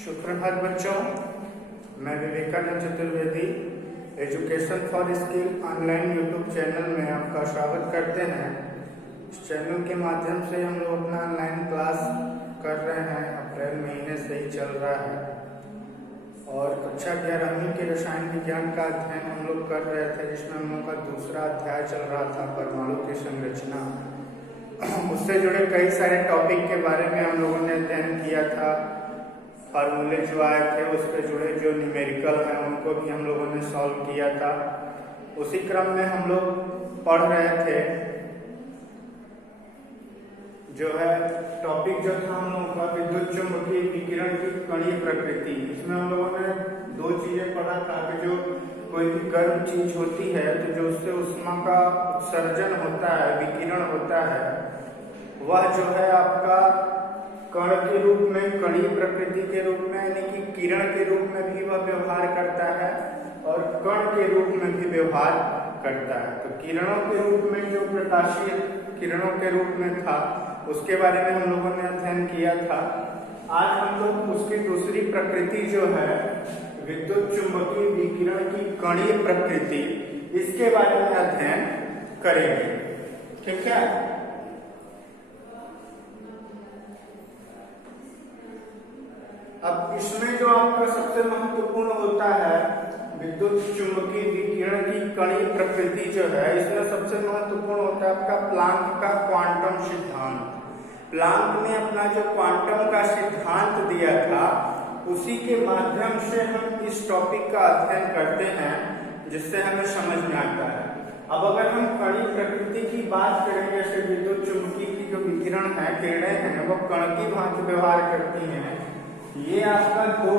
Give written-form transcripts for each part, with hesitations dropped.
सुप्रभात बच्चों, मैं Vivekanand Chaturvedi education for skill online YouTube channel में आपका स्वागत करते हैं। इस चैनल के माध्यम से हम लोग अपना ऑनलाइन क्लास कर रहे हैं। अप्रैल महीने से ही चल रहा है और कक्षा 11वीं के रसायन विज्ञान का अध्ययन हम लोग कर रहे थे, जिसमें हम लोग का दूसरा अध्याय चल रहा था परमाणु की संरचना। उससे जुड़े कई सारे टॉपिक के बारे में हम लोगों ने अध्ययन किया था। फार्मूले जो आए थे उस पर जुड़े जो न्यूमेरिकल हैं उनको भी हम लोगों ने सॉल्व किया था। उसी क्रम में हम लोग पढ़ रहे थे जो है टॉपिक जो था हम लोगों का विद्युत चुम्बकीय विकिरण की कणीय प्रकृति। इसमें हम लोगों ने दो चीजें पढ़ा था कि जो कोई भी गर्म चीज होती है तो जो उससे उष्मा का उत्सर्जन होता है, विकिरण होता है, वह जो है आपका कण के रूप में, कणीय प्रकृति के रूप में, यानी कि किरण के रूप में भी वह व्यवहार करता है और कण के रूप में भी व्यवहार करता है। तो किरणों के रूप में जो प्रकाशीय किरणों के रूप में था उसके बारे में हम लोगों ने अध्ययन किया था। आज हम लोग उसकी दूसरी प्रकृति जो है विद्युत चुम्बकीय विकिरण की कणीय प्रकृति, इसके बारे में अध्ययन करेंगे। ठीक है। अब इसमें जो आपका सबसे महत्वपूर्ण होता है विद्युत चुम्बकीय विकिरण की कणीय प्रकृति जो है, इसमें सबसे महत्वपूर्ण होता है आपका प्लांक का क्वांटम सिद्धांत। प्लांक ने अपना जो क्वांटम का सिद्धांत दिया था उसी के माध्यम से हम इस टॉपिक का अध्ययन करते हैं, जिससे हमें समझ में आता है। अब अगर हम कणीय प्रकृति की बात करें, जैसे विद्युत चुम्बकीय की जो विकिरण है, किरणें हैं, वो कण की भांति व्यवहार करती हैं। ये आपका दो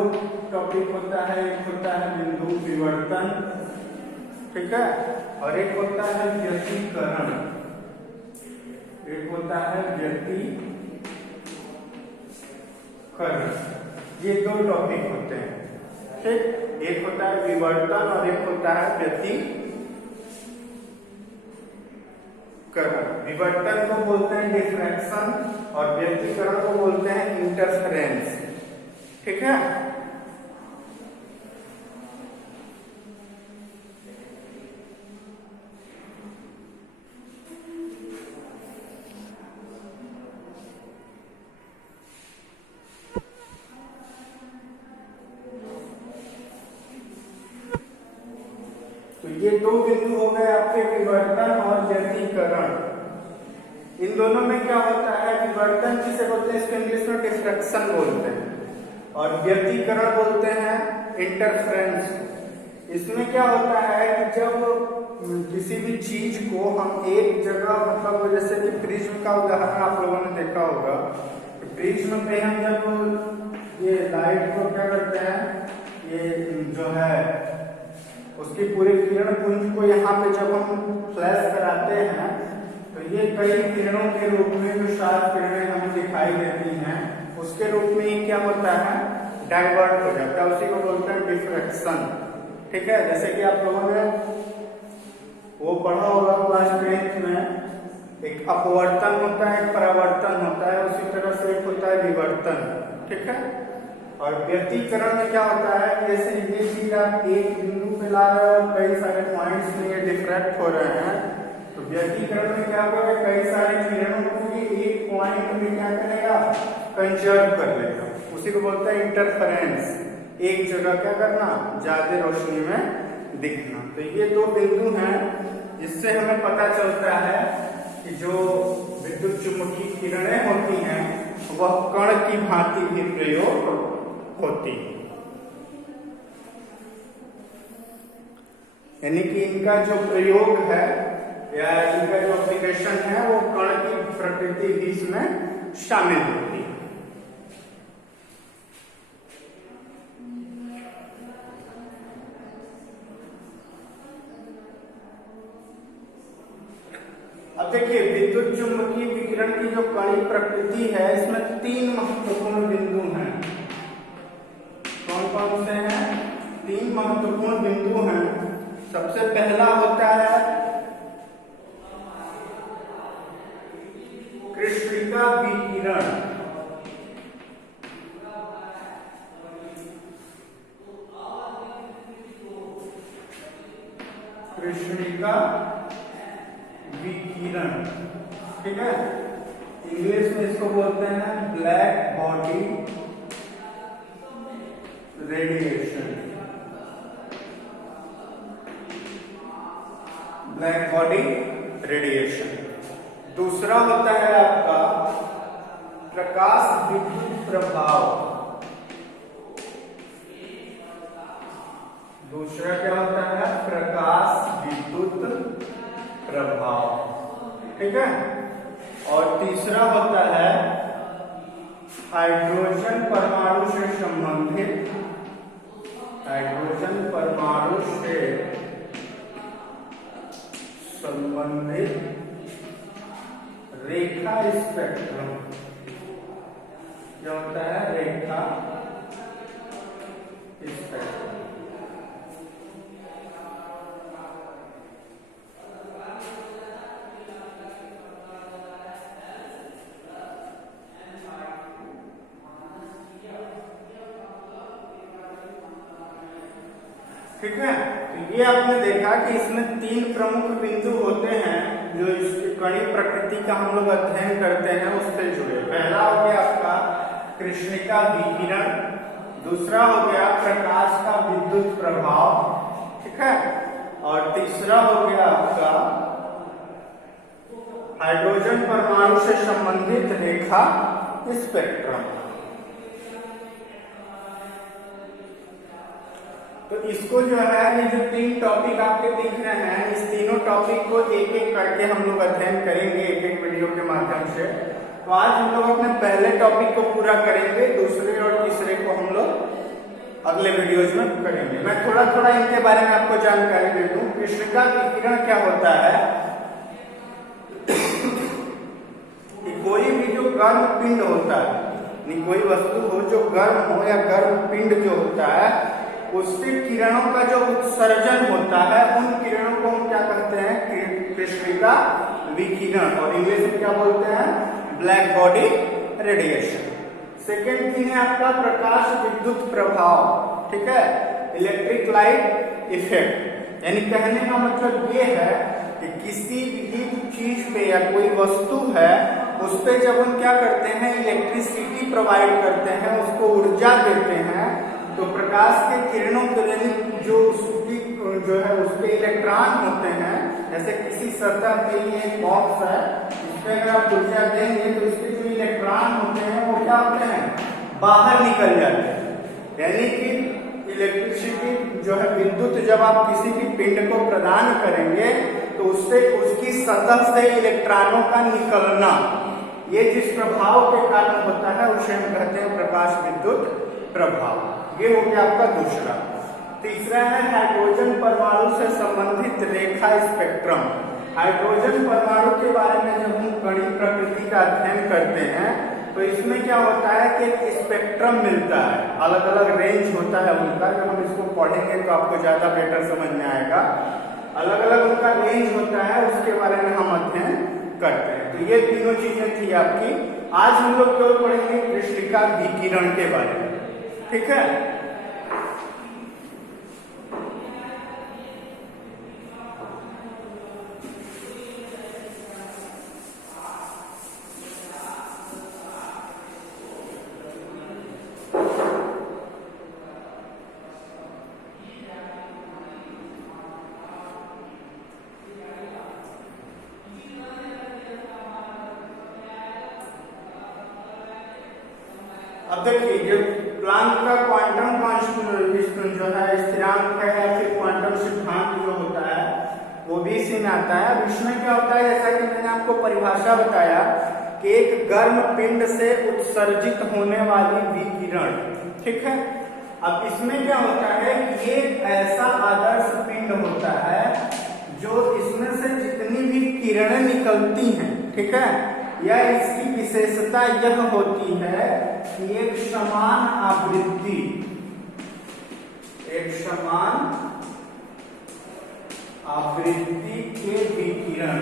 टॉपिक होता है, एक होता है बिंदु विवर्तन, ठीक है, और एक होता है व्यतिकरण, एक होता है व्यतिकरण। ये दो टॉपिक होते हैं, ठीक। एक होता है विवर्तन और एक होता है व्यतिकरण। विवर्तन को बोलते हैं डिफ्रैक्शन और व्यतिकरण को बोलते हैं इंटरफेरेंस, ठीक है। तो ये दो बिंदु हो गए आपके विवर्तन और व्यतिकरण। इन दोनों में क्या होता है, विवर्तन जिसे बोलते हैं इसको इंग्लिश में डिफ्रैक्शन बोलते हैं और व्यतिकरण बोलते हैं इंटरफेरेंस। इसमें क्या होता है कि जब किसी भी चीज को हम एक जगह, मतलब जैसे कि प्रिज्म का उदाहरण आप लोगों ने देखा होगा। प्रिज्म पे हम जब ये लाइट को क्या करते हैं, ये जो है उसकी पूरे किरण पुंज को यहाँ पे जब हम फ्लैश कराते हैं तो ये कई किरणों के रूप में जो 7 किरणें हमें दिखाई देती हैं उसके रूप में ही क्या होता है, डाइवर्ट हो जाता है। उसी को बोलते हैं डिफ्रैक्शन, ठीक है। जैसे कि आप लोगों ने वो पढ़ा होगा क्लास 10th में, एक अपवर्तन होता है, एक परावर्तन होता है, उसी तरह से एक होता है विवर्तन, ठीक है। और व्यतिकरण में क्या होता है, जैसे ये चीज आप एक बिंदु पे ला रहे हो, कई सारे पॉइंट्स में ये डिफ्रैक्ट हो रहे हैं, तो व्यतिकरण में क्या होगा, कई सारे किरणों को ये एक पॉइंट में क्या करेगा, कंजर्व कर लेगा। उसी को बोलते हैं इंटरफेरेंस, एक जगह क्या करना, ज्यादा रोशनी में दिखना। तो ये दो बिंदु हैं जिससे हमें पता चलता है कि जो विद्युत चुम्बकीय किरणें होती हैं वह कण की भांति भी प्रयोग होती है, यानी कि इनका जो प्रयोग है या इनका जो एप्लीकेशन है वो कण की प्रकृति भी इसमें शामिल होती है। अब देखिए विद्युत चुम्बकीय विकिरण की जो कणीय प्रकृति है इसमें 3 महत्वपूर्ण बिंदु हैं। कौन कौन से हैं? 3 महत्वपूर्ण बिंदु हैं। सबसे पहला होता है कृष्णिका विकिरण। किरण, ठीक है। इंग्लिश में इसको बोलते हैं black body radiation, black body radiation. दूसरा होता है आपका प्रकाश विद्युत प्रभाव। दूसरा क्या होता है? प्रकाश विद्युत प्रभाव, ठीक है। और तीसरा होता है हाइड्रोजन परमाणु से संबंधित, हाइड्रोजन परमाणु से संबंधित रेखा स्पेक्ट्रम। क्या होता है? रेखा स्पेक्ट्रम। ठीक है। तो ये आपने देखा कि इसमें 3 प्रमुख बिंदु होते हैं जो इसकी कणीय प्रकृति का हम लोग अध्ययन करते हैं उससे जुड़े। पहला हो गया आपका कृष्णिका विकिरण, दूसरा हो गया प्रकाश का विद्युत प्रभाव, ठीक है, और तीसरा हो गया आपका हाइड्रोजन परमाणु से संबंधित रेखा स्पेक्ट्रम। तो इसको जो है ये जो 3 टॉपिक आपके दिख रहे हैं, इस तीनों टॉपिक को एक एक करके हम लोग अध्ययन करेंगे एक एक वीडियो के माध्यम से। तो आज हम लोग अपने पहले टॉपिक को पूरा करेंगे, दूसरे और तीसरे को हम लोग अगले वीडियोज में करेंगे। मैं थोड़ा थोड़ा इनके बारे में आपको जानकारी दे दूं। कृष्णिका विकिरण क्या होता है? कोई भी जो गर्म पिंड होता है, कोई वस्तु हो जो गर्म हो या गर्म पिंड जो होता है, उससे किरणों का जो उत्सर्जन होता है, उन किरणों को हम क्या कहते हैं? कृष्णिका विकिरण, और इंग्लिश में क्या बोलते हैं? Black body radiation. Second thing है आपका प्रकाश विद्युत प्रभाव, ठीक है, इलेक्ट्रिक लाइट इफेक्ट। यानी कहने का मतलब ये है कि किसी भी चीज पे या कोई वस्तु है उस पे जब हम क्या करते हैं? इलेक्ट्रिसिटी प्रोवाइड करते हैं, उसको ऊर्जा देते हैं, तो प्रकाश के किरणों के जो उसकी जो है उसके इलेक्ट्रॉन होते हैं, जैसे किसी सतह पे एक बॉक्स है, इसमें अगर आप ऊर्जा देंगे तो इसके जो इलेक्ट्रॉन होते हैं वो क्या होते हैं? बाहर निकल जाते हैं। यानी कि इलेक्ट्रिसिटी जो है विद्युत जब आप किसी भी पिंड को प्रदान करेंगे तो उससे उसकी सतह से इलेक्ट्रॉनों का निकलना, ये जिस प्रभाव के कारण होता है उसे हम कहते हैं प्रकाश विद्युत प्रभाव। ये हो गया आपका दूसरा। तीसरा है हाइड्रोजन परमाणु से संबंधित रेखा स्पेक्ट्रम। हाइड्रोजन परमाणु के बारे में जब हम कणीय प्रकृति का अध्ययन करते हैं तो इसमें क्या होता है कि एक स्पेक्ट्रम मिलता है, अलग अलग रेंज होता है उनका। जब हम इसको पढ़ेंगे तो आपको ज्यादा बेटर समझ में आएगा। अलग अलग उनका रेंज होता है, उसके बारे में हम अध्ययन करते हैं। तो ये तीनों चीजें थी आपकी। आज हम लोग केवल पढ़ेंगे कृष्णिका विकिरण के बारे में, ठीक है। अब देखिए जो प्लांक का क्वांटम कांस्टेंट जो है स्थिरांक है या फिर क्वांटम सिद्धांत जो होता है वो भी इसी में आता है। अब इसमें क्या होता है, जैसा कि मैंने आपको परिभाषा बताया कि एक गर्म पिंड से उत्सर्जित होने वाली विकिरण, ठीक है। अब इसमें क्या होता है कि ये ऐसा आदर्श पिंड होता है जो इसमें से जितनी भी किरणें निकलती हैं, ठीक है, या इसकी विशेषता यह होती है कि एक समान आवृत्ति, एक समान आवृत्ति के विकिरण,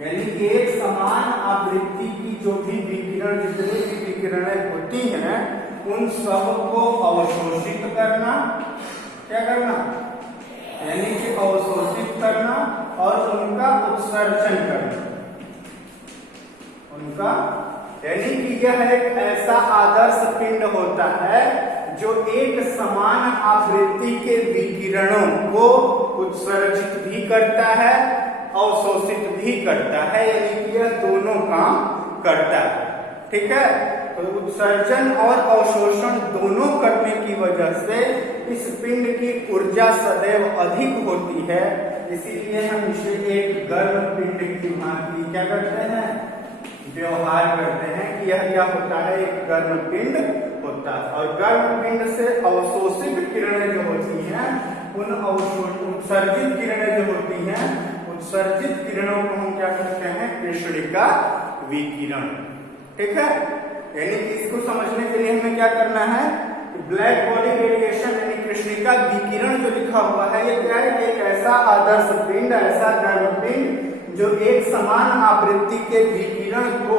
यानी कि एक समान आवृत्ति की जो भी विकिरण, जितनी भी विकिरणें होती हैं उन सब को अवशोषित करना, क्या करना, यानी कि अवशोषित करना और उनका उत्सर्जन करना। उनका यानी कि यह एक ऐसा आदर्श पिंड होता है जो एक समान आवृत्ति के विकिरणों को उत्सर्जित भी करता है, अवशोषित भी करता है, यानी कि यह दोनों काम करता है। ठीक है, तो उत्सर्जन और अवशोषण दोनों करने की वजह से इस पिंड की ऊर्जा सदैव अधिक होती है, इसीलिए हम इसे एक गर्म पिंड की भांति क्या करते हैं, व्यवहार करते हैं कि यह क्या होता है, एक गर्म पिंड होता है। और गर्म पिंड से अवशोषित किरणें जो होती हैं, उन उत्सर्जित किरणें जो होती हैं, उत्सर्जित किरणों को हम क्या कहते हैं, कृष्णिका विकिरण। ठीक है, यानी कि इसको समझने के लिए हमें क्या करना है, ब्लैक बॉडी रेडिएशन यानी कृष्णिका विकिरण जो लिखा हुआ है, ये क्या है, एक ऐसा आदर्श पिंड, ऐसा गर्म पिंड जो एक समान आवृत्ति के विकिरण को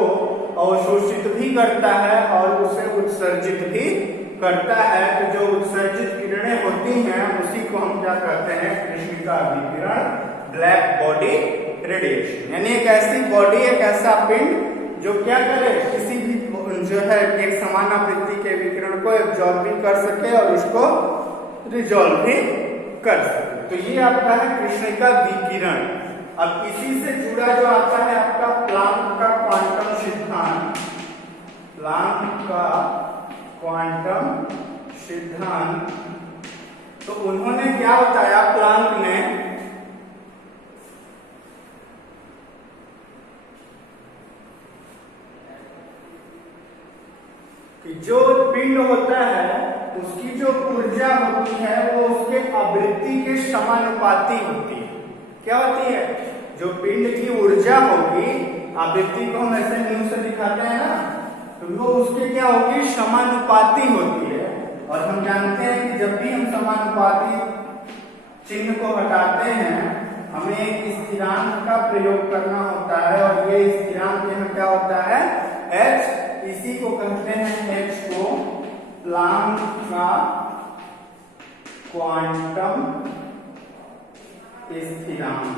अवशोषित भी करता है और उसे उत्सर्जित भी करता है। तो जो उत्सर्जित किरणें होती हैं उसी को हम क्या कहते हैं, कृष्णिका विकिरण, ब्लैक बॉडी रेडिएशन। यानी एक ऐसी बॉडी, एक ऐसा पिंड जो क्या करे, किसी भी जो है एक समान आवृत्ति के विकिरण को एब्जॉर्ब भी कर सके और उसको रिजॉल्व भी कर सके। तो ये आपका है कृष्णिका विकिरण। अब इसी से जुड़ा जो आता है आपका प्लांक का क्वांटम सिद्धांत। प्लांक का क्वांटम सिद्धांत, तो उन्होंने क्या बताया, प्लांक ने कि जो पिंड होता है उसकी जो ऊर्जा होती है वो उसके आवृत्ति के समानुपाती होती है। क्या होती है, जो पिंड की ऊर्जा होगी, आवृत्ति को हम ऐसे न्यू से दिखाते हैं ना, तो वो उसके क्या होगी, समानुपाती होती है। और हम जानते हैं कि जब भी हम समानुपाती चिन्ह को हटाते हैं, हमें एक स्थिरांक का प्रयोग करना होता है, और ये स्थिरांक यहाँ क्या होता है, h। इसी को कहते हैं, h को प्लांक का क्वांटम स्थिरांक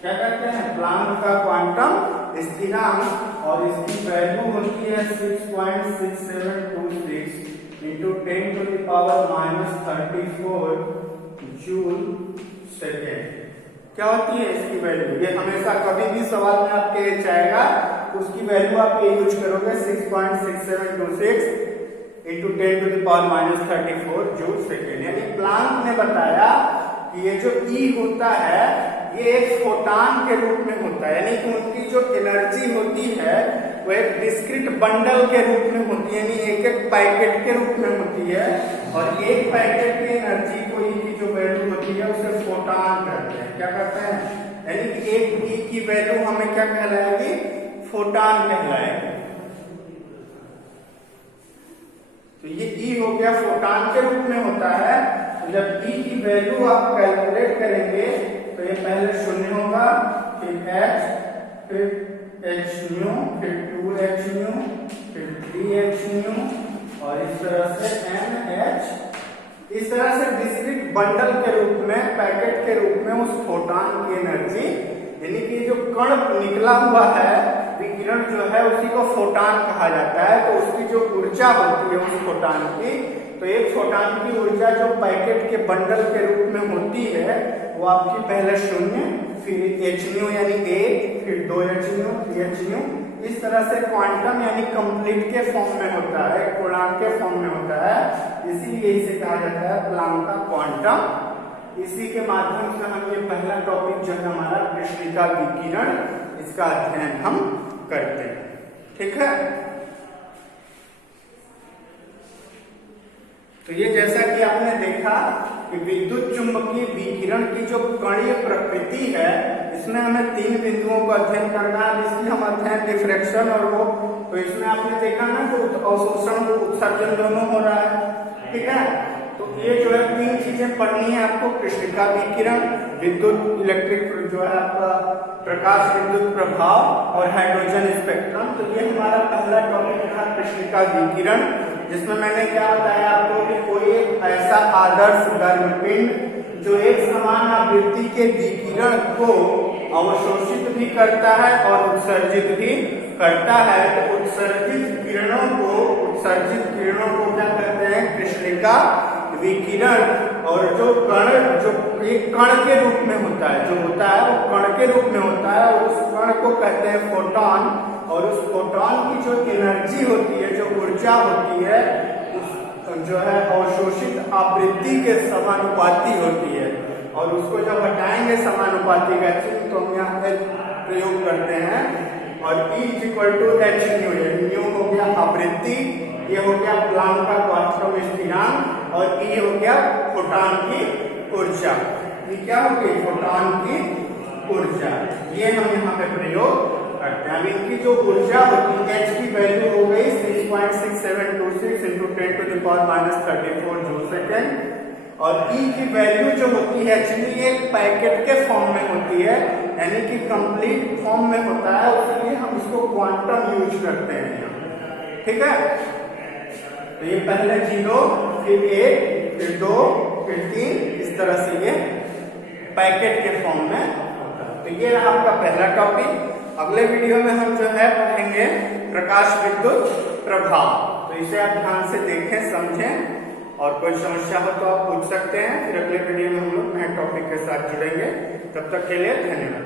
क्या कहते हैं, प्लांक का क्वांटम स्थिरांक। और इसकी वैल्यू होती है 6.6726 इंटू 10⁻⁻34 जूल सेकेंड। क्या होती है इसकी वैल्यू, ये हमेशा कभी भी सवाल में आपके जाएगा, उसकी वैल्यू आप ये यूज करोगे 6.6726 इंटू 10⁻⁻34 जूल सेकेंड। यानी प्लांक ने बताया कि ये जो E होता है ये एक फोटान के रूप में होता है, यानी कि उनकी जो एनर्जी होती है वो एक डिस्क्रीट बंडल के रूप में होती है, यानी एक एक पैकेट के रूप में होती है। और एक पैकेट की एनर्जी को E की जो वैल्यू होती है उसे फोटान कहते हैं। क्या कहते हैं, यानी कि एक E की वैल्यू हमें क्या कहलाएगी, फोटान कहलाएगी। तो ये E हो गया, फोटान के रूप में होता है। तो जब E की वैल्यू आप कैलकुलेट करेंगे तो ये पहले 0 होगा, फिर H, फिर H न्यू, फिर 2H न्यू, फिर 3H न्यू, और इस तरह से NH। इस तरह से डिस्क्रीट बंडल के रूप में, पैकेट के रूप में उस फोटान की एनर्जी, यानी कि जो कण निकला हुआ है विकिरण जो है उसी को फोटान कहा जाता है। तो उसकी जो ऊर्जा होती है उस फोटान की, तो एक फोटान की ऊर्जा जो पैकेट के बंडल के रूप में होती है वो आपकी पहले 0, फिर H न्यू यानी 1, फिर 2H न्यू, 3H न्यू, इस तरह से क्वांटम यानी कंप्लीट के फॉर्म में होता है, पूर्णांक के फॉर्म में होता है। इसीलिए इसे कहा जाता है प्लांक का क्वांटम। इसी के माध्यम से हम ये पहला टॉपिक जो है हमारा कृष्णिका विकिरण, इसका अध्ययन हम करते हैं। ठीक है, तो ये जैसा कि आपने देखा कि विद्युत चुंबकीय विकिरण की जो कणीय प्रकृति है, इसमें हमें 3 बिंदुओं को अध्ययन करना है, जिसमें हम अध्ययन डिफ्रैक्शन और वो, तो इसमें आपने देखा ना तो अवशोषण और उत्सर्जन दोनों हो रहा है। ठीक है, तो ये जो है 3 चीजें पढ़नी है आपको, कृष्णिका विकिरण, विद्युत इलेक्ट्रिक जो है आपका प्रकाश विद्युत प्रभाव, और हाइड्रोजन स्पेक्ट्रम। तो ये हमारा पहला टॉपिक था कृष्णिका विकिरण, जिसमें मैंने क्या बताया आपको कि कोई एक ऐसा आदर्श गर्म पिंड जो एक समान आवृत्ति के विकिरण को अवशोषित भी करता है और उत्सर्जित भी करता है। तो उत्सर्जित किरणों को क्या कहते हैं? कृष्णिका विकिरण। और जो कण जो एक कण के रूप में होता है, जो होता है वो कण के रूप में होता है और उस कण को कहते हैं फोटॉन। और उस फोटॉन की जो एनर्जी होती है, जो ऊर्जा होती है, जो है अवशोषित आवृत्ति के समानुपाती होती है। और उसको जब हटाएंगे समानुपाती का चिन्ह तो हम यहाँ H प्रयोग करते हैं और E = h न्यू। न्यू हो गया आवृत्ति, ये हो गया प्लांक का क्वांटम स्थिरांक और E हो गया फोटॉन की ऊर्जा। ये क्या हो गई? फोटॉन की ऊर्जा। ये हम यहाँ पे प्रयोग करते हैं। अब इनकी जो ऊर्जा होती है H की वैल्यू हो गई 6.6726 × 10⁻34 जूल सेकेंड। और E की वैल्यू जो होती है एक्चुअली एक पैकेट के फॉर्म में होती है, यानी कि कंप्लीट फॉर्म में होता है, उसके लिए हम इसको क्वांटम यूज करते हैं। ठीक है, तो ये पहले 0, फिर 1, फिर 2, फिर 3, इस तरह से ये पैकेट के फॉर्म में होता है। तो ये रहा आपका पहला टॉपिक। अगले वीडियो में हम जो है पढ़ेंगे प्रकाश विद्युत प्रभाव। तो इसे आप ध्यान से देखें, समझें, और कोई समस्या हो तो आप पूछ सकते हैं। फिर अगले वीडियो में हम लोग नए टॉपिक के साथ जुड़ेंगे। तब तक के लिए धन्यवाद।